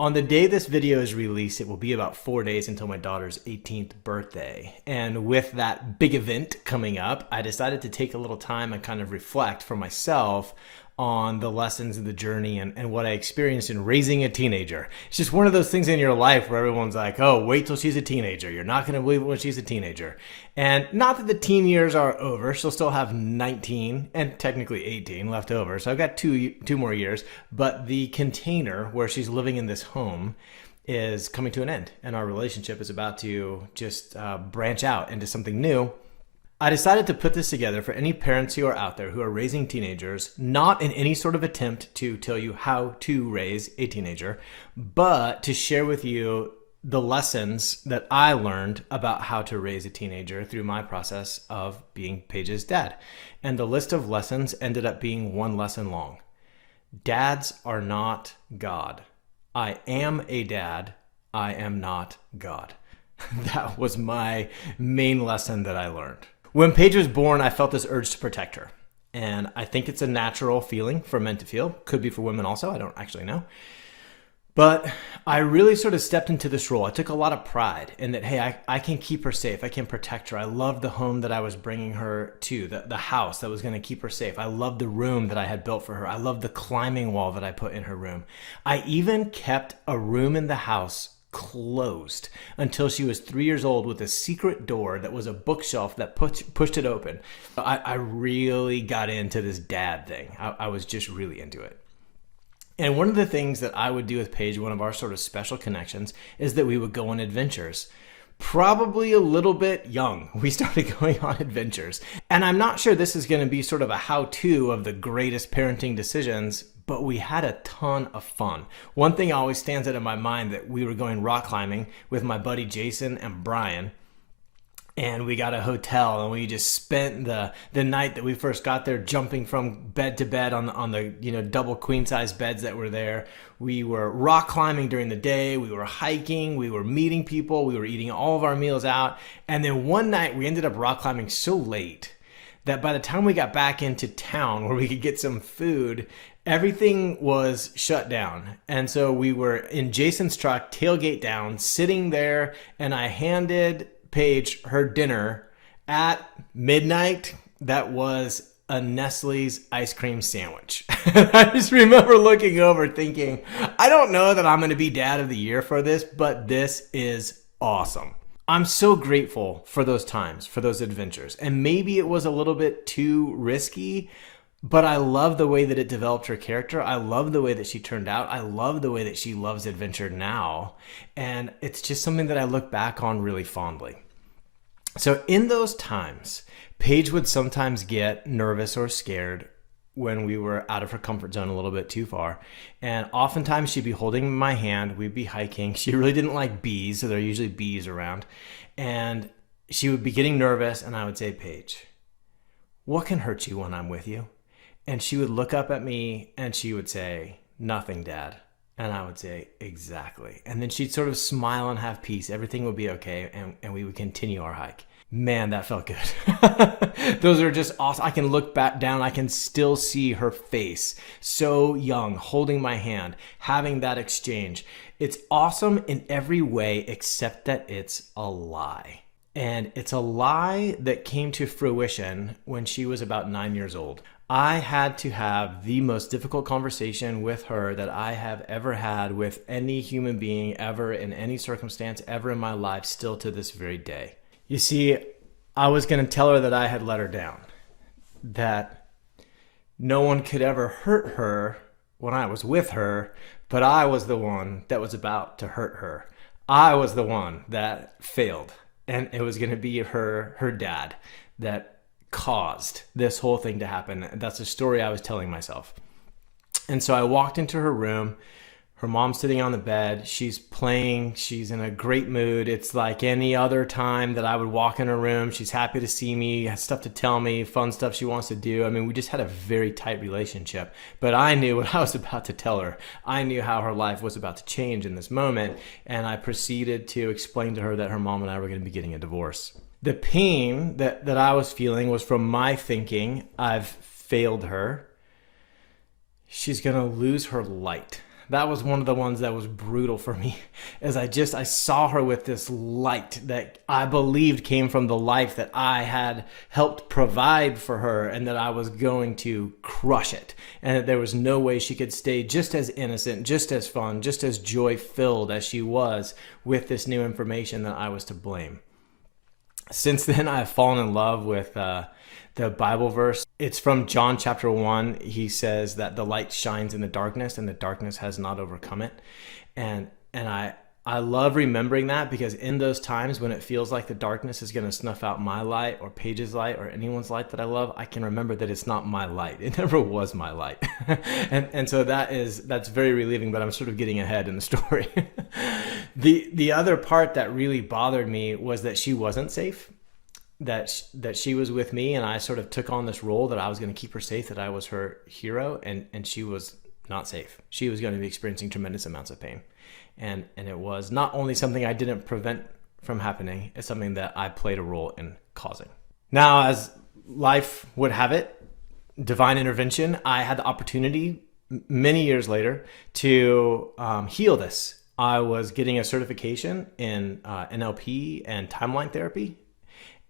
On the day this video is released, it will be about 4 days until my daughter's 18th birthday. And with that big event coming up, I decided to take a little time and kind of reflect for myself on the lessons of the journey and what I experienced in raising a teenager. It's just one of those things in your life where everyone's like, oh, wait till she's a teenager. You're not going to believe it when she's a teenager. And not that the teen years are over. She'll still have 19 and technically 18 left over. So I've got two more years. But the container where she's living in this home is coming to an end. And our relationship is about to just branch out into something new. I decided to put this together for any parents who are out there who are raising teenagers, not in any sort of attempt to tell you how to raise a teenager, but to share with you the lessons that I learned about how to raise a teenager through my process of being Paige's dad. And the list of lessons ended up being one lesson long. Dads are not God. I am a dad. I am not God. That was my main lesson that I learned. When Paige was born, I felt this urge to protect her. And I think it's a natural feeling for men to feel. Could be for women also. I don't actually know. But I really sort of stepped into this role. I took a lot of pride in that, hey, I can keep her safe. I can protect her. I loved the home that I was bringing her to, the house that was going to keep her safe. I loved the room that I had built for her. I loved the climbing wall that I put in her room. I even kept a room in the house closed until she was 3 years old with a secret door that was a bookshelf that pushed it open. I really got into this dad thing. I was just really into it. And one of the things that I would do with Paige, one of our sort of special connections, is that we would go on adventures. Probably a little bit young, we started going on adventures. And I'm not sure this is going to be sort of a how-to of the greatest parenting decisions, but we had a ton of fun. One thing always stands out in my mind that we were going rock climbing with my buddy Jason and Brian. And we got a hotel and we just spent the night that we first got there jumping from bed to bed on the double queen size beds that were there. We were rock climbing during the day. We were hiking. We were meeting people. We were eating all of our meals out. And then one night we ended up rock climbing so late that by the time we got back into town where we could get some food, everything was shut down. And so we were in Jason's truck, tailgate down, sitting there, and I handed Paige her dinner at midnight. That was a Nestle's ice cream sandwich. I just remember looking over thinking, I don't know that I'm going to be dad of the year for this, but this is awesome. I'm so grateful for those times, for those adventures. And maybe it was a little bit too risky, but I love the way that it developed her character. I love the way that she turned out. I love the way that she loves adventure now. And it's just something that I look back on really fondly. So in those times, Paige would sometimes get nervous or scared when we were out of her comfort zone a little bit too far. And oftentimes she'd be holding my hand. We'd be hiking. She really didn't like bees, so there are usually bees around. And she would be getting nervous, and I would say, Paige, what can hurt you when I'm with you? And she would look up at me and she would say, nothing, Dad. And I would say, exactly. And then she'd sort of smile and have peace. Everything would be okay. And we would continue our hike. Man, that felt good. Those are just awesome. I can look back down. I can still see her face. So young, holding my hand, having that exchange. It's awesome in every way except that it's a lie. And it's a lie that came to fruition when she was about 9 years old. I had to have the most difficult conversation with her that I have ever had with any human being ever in any circumstance ever in my life, still to this very day. You see, I was going to tell her that I had let her down, that no one could ever hurt her when I was with her, but I was the one that was about to hurt her. I was the one that failed, and it was going to be her dad that caused this whole thing to happen. That's a story I was telling myself. And so I walked into her room. Her mom's sitting on the bed. She's playing. She's in a great mood. It's like any other time that I would walk in her room. She's happy to see me, has stuff to tell me, fun stuff she wants to do. I mean, we just had a very tight relationship. But I knew what I was about to tell her. I knew how her life was about to change in this moment. And I proceeded to explain to her that her mom and I were going to be getting a divorce. The pain that I was feeling was from my thinking, I've failed her. She's going to lose her light. that was one of the ones that was brutal for me, as I saw her with this light that I believed came from the life that I had helped provide for her, and that I was going to crush it, and that there was no way she could stay just as innocent, just as fun, just as joy filled as she was with this new information that I was to blame. Since then, I've fallen in love with the Bible verse. It's from John chapter 1. He says that the light shines in the darkness and the darkness has not overcome it. And I love remembering that, because in those times when it feels like the darkness is going to snuff out my light or Paige's light or anyone's light that I love, I can remember that it's not my light. It never was my light. and so that's very relieving, but I'm sort of getting ahead in the story. The other part that really bothered me was that she wasn't safe, that she was with me, and I sort of took on this role that I was going to keep her safe, that I was her hero, and she was not safe. She was going to be experiencing tremendous amounts of pain. And it was not only something I didn't prevent from happening, it's something that I played a role in causing. Now, as life would have it, divine intervention, I had the opportunity many years later to heal this. I was getting a certification in NLP and timeline therapy.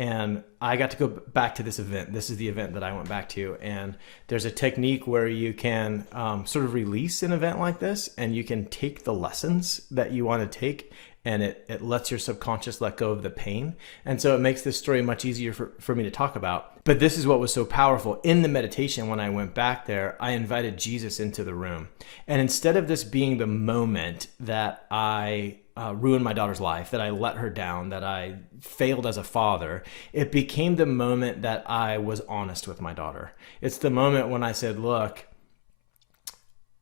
And I got to go back to this event. This is the event that I went back to. And there's a technique where you can sort of release an event like this, and you can take the lessons that you want to take, and it lets your subconscious let go of the pain. And so it makes this story much easier for me to talk about. But this is what was so powerful. In the meditation, when I went back there, I invited Jesus into the room. And instead of this being the moment that I ruined my daughter's life, that I let her down, that I failed as a father, it became the moment that I was honest with my daughter. It's the moment when I said, look,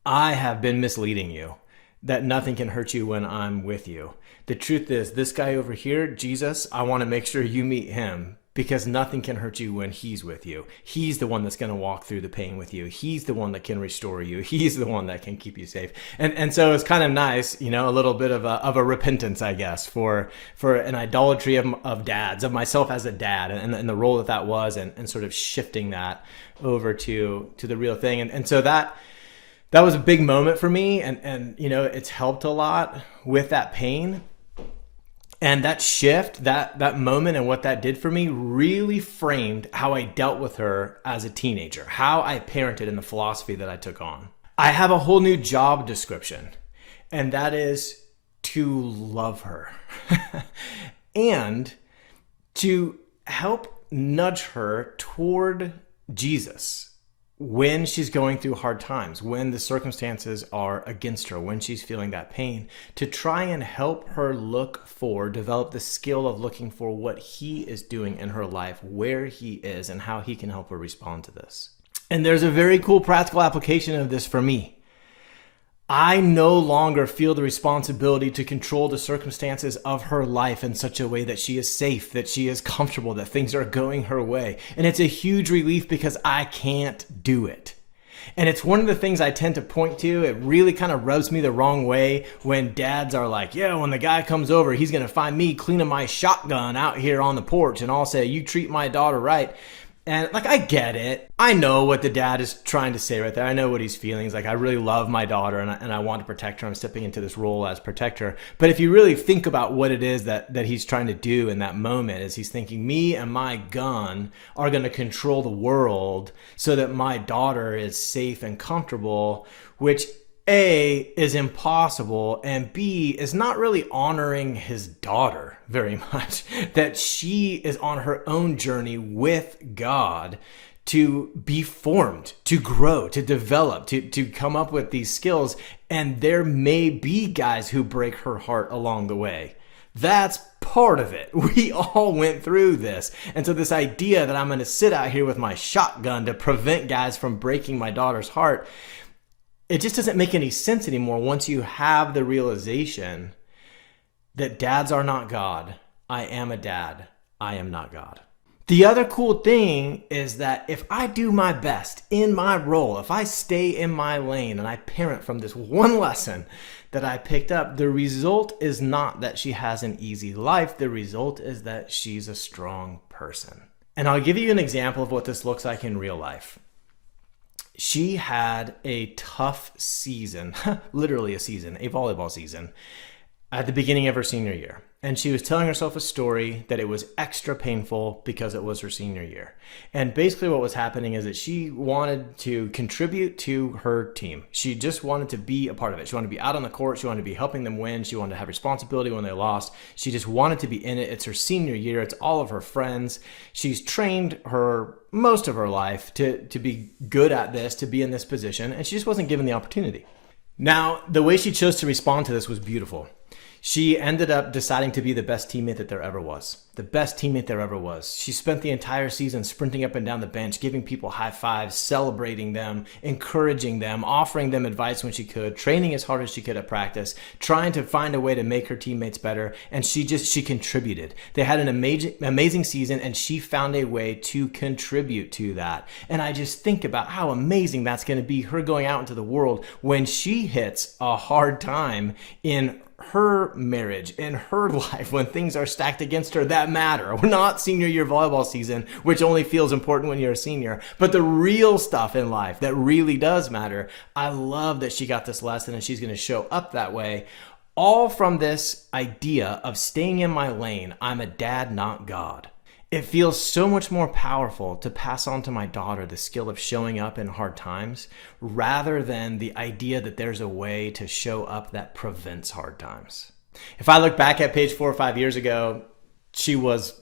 I have been misleading you, that nothing can hurt you when I'm with you. The truth is, this guy over here, Jesus, I want to make sure you meet him, because nothing can hurt you when he's with you. He's the one that's going to walk through the pain with you. He's the one that can restore you. He's the one that can keep you safe. And so it's kind of nice, a little bit of a repentance, I guess, for an idolatry of dads, of myself as a dad, and the role that was, and sort of shifting that over to the real thing. And so that was a big moment for me, and it's helped a lot with that pain. And that shift, that moment, and what that did for me really framed how I dealt with her as a teenager, how I parented, and the philosophy that I took on. I have a whole new job description, and that is to love her and to help nudge her toward Jesus when she's going through hard times, when the circumstances are against her, when she's feeling that pain, to try and help her develop the skill of looking for what he is doing in her life, where he is, and how he can help her respond to this. And there's a very cool practical application of this for me. I no longer feel the responsibility to control the circumstances of her life in such a way that she is safe, that she is comfortable, that things are going her way. And it's a huge relief, because I can't do it. And it's one of the things I tend to point to. It really kind of rubs me the wrong way when dads are like, yeah, when the guy comes over, he's going to find me cleaning my shotgun out here on the porch, and I'll say, you treat my daughter right. And I get it. I know what the dad is trying to say right there. I know what he's feeling. He's like, I really love my daughter, and I want to protect her. I'm stepping into this role as protector. But if you really think about what it is that he's trying to do in that moment, is he's thinking, me and my gun are going to control the world so that my daughter is safe and comfortable, which A, is impossible, and B, is not really honoring his daughter very much. That she is on her own journey with God to be formed, to grow, to develop, to come up with these skills. And there may be guys who break her heart along the way. That's part of it. We all went through this. And so this idea that I'm going to sit out here with my shotgun to prevent guys from breaking my daughter's heart, it just doesn't make any sense anymore once you have the realization that dads are not God. I am a dad. I am not God. The other cool thing is that if I do my best in my role, if I stay in my lane and I parent from this one lesson that I picked up, the result is not that she has an easy life. The result is that she's a strong person. And I'll give you an example of what this looks like in real life. She had a tough season, literally a season, a volleyball season, at the beginning of her senior year. And she was telling herself a story that it was extra painful because it was her senior year. And basically what was happening is that she wanted to contribute to her team. She just wanted to be a part of it. She wanted to be out on the court. She wanted to be helping them win. She wanted to have responsibility when they lost. She just wanted to be in it. It's her senior year. It's all of her friends. She's trained most of her life to be good at this, to be in this position, and she just wasn't given the opportunity. Now, the way she chose to respond to this was beautiful. She ended up deciding to be the best teammate that there ever was. The best teammate there ever was. She spent the entire season sprinting up and down the bench, giving people high fives, celebrating them, encouraging them, offering them advice when she could, training as hard as she could at practice, trying to find a way to make her teammates better. And she contributed. They had an amazing season, and she found a way to contribute to that. And I just think about how amazing that's going to be, her going out into the world when she hits a hard time in her marriage, in her life, when things are stacked against her that matter. We're not senior year volleyball season, which only feels important when you're a senior, but the real stuff in life that really does matter. I love that she got this lesson, and she's going to show up that way, all from this idea of staying in my lane. I'm a dad, not God. It feels so much more powerful to pass on to my daughter the skill of showing up in hard times rather than the idea that there's a way to show up that prevents hard times. If I look back at Paige 4 or 5 years ago, she was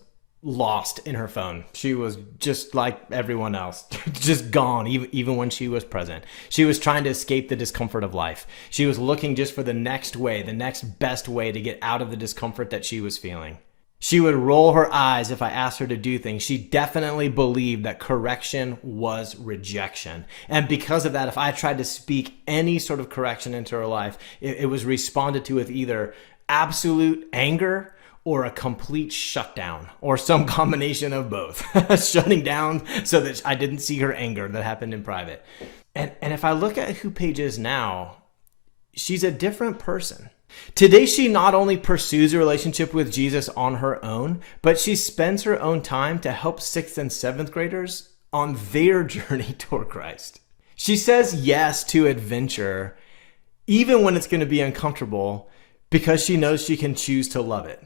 lost in her phone. She was just like everyone else, just gone, even when she was present. She was trying to escape the discomfort of life. She was looking just for the next way, the next best way to get out of the discomfort that she was feeling. She would roll her eyes if I asked her to do things. She definitely believed that correction was rejection. And because of that, if I tried to speak any sort of correction into her life, it was responded to with either absolute anger or a complete shutdown, or some combination of both. Shutting down so that I didn't see her anger that happened in private. And if I look at who Paige is now, she's a different person. Today, she not only pursues a relationship with Jesus on her own, but she spends her own time to help 6th and 7th graders on their journey toward Christ. She says yes to adventure, even when it's going to be uncomfortable, because she knows she can choose to love it.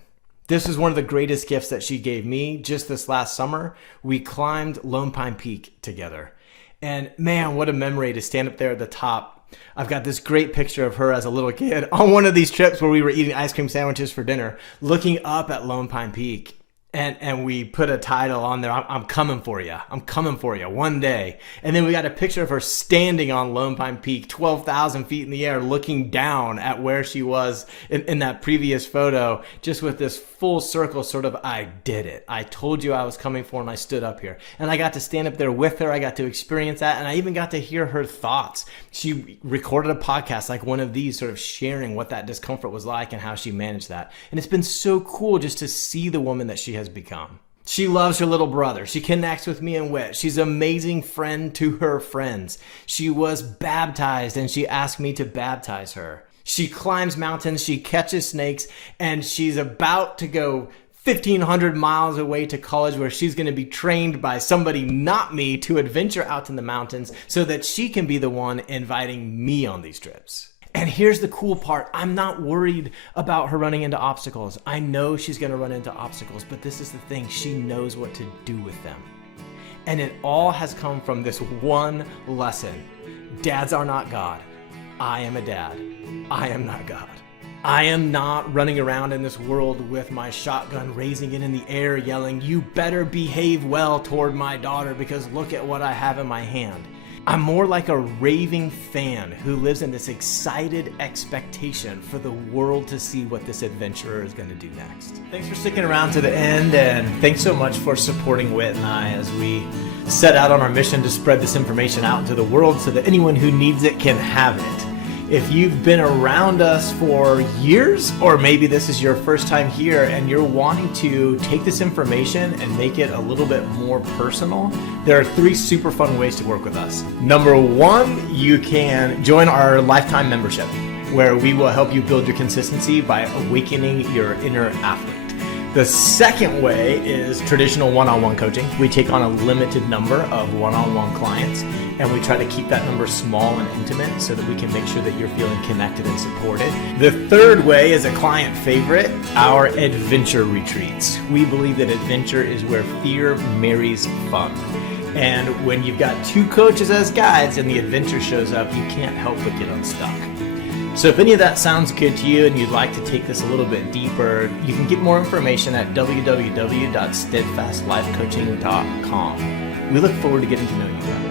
This is one of the greatest gifts that she gave me. Just this last summer, we climbed Lone Pine Peak together. And man, what a memory to stand up there at the top. I've got this great picture of her as a little kid on one of these trips where we were eating ice cream sandwiches for dinner, looking up at Lone Pine Peak. And we put a title on there, I'm coming for you. I'm coming for you one day. And then we got a picture of her standing on Lone Pine Peak, 12,000 feet in the air, looking down at where she was in that previous photo, just with this full circle sort of, I did it. I told you I was coming for, and I stood up here. And I got to stand up there with her. I got to experience that. And I even got to hear her thoughts. She recorded a podcast like one of these, sort of sharing what that discomfort was like and how she managed that. And it's been so cool just to see the woman that she has become. She loves her little brother. She connects with me and Whit. She's an amazing friend to her friends. She was baptized, and she asked me to baptize her. She climbs mountains, she catches snakes, and she's about to go 1,500 miles away to college, where she's going to be trained by somebody, not me, to adventure out in the mountains so that she can be the one inviting me on these trips. And here's the cool part. I'm not worried about her running into obstacles. I know she's going to run into obstacles, but this is the thing. She knows what to do with them. And it all has come from this one lesson. Dads are not God. I am a dad. I am not God. I am not running around in this world with my shotgun, raising it in the air, yelling, "You better behave well toward my daughter because look at what I have in my hand." I'm more like a raving fan who lives in this excited expectation for the world to see what this adventurer is going to do next. Thanks for sticking around to the end, and thanks so much for supporting Whit and I as we set out on our mission to spread this information out into the world so that anyone who needs it can have it. If you've been around us for years, or maybe this is your first time here and you're wanting to take this information and make it a little bit more personal, there are 3 super fun ways to work with us. Number 1, you can join our lifetime membership, where we will help you build your consistency by awakening your inner athlete. The second way is traditional one-on-one coaching. We take on a limited number of one-on-one clients, and we try to keep that number small and intimate so that we can make sure that you're feeling connected and supported. The third way is a client favorite, our adventure retreats. We believe that adventure is where fear marries fun. And when you've got two coaches as guides and the adventure shows up, you can't help but get unstuck. So if any of that sounds good to you and you'd like to take this a little bit deeper, you can get more information at www.steadfastlifecoaching.com. We look forward to getting to know you, brother.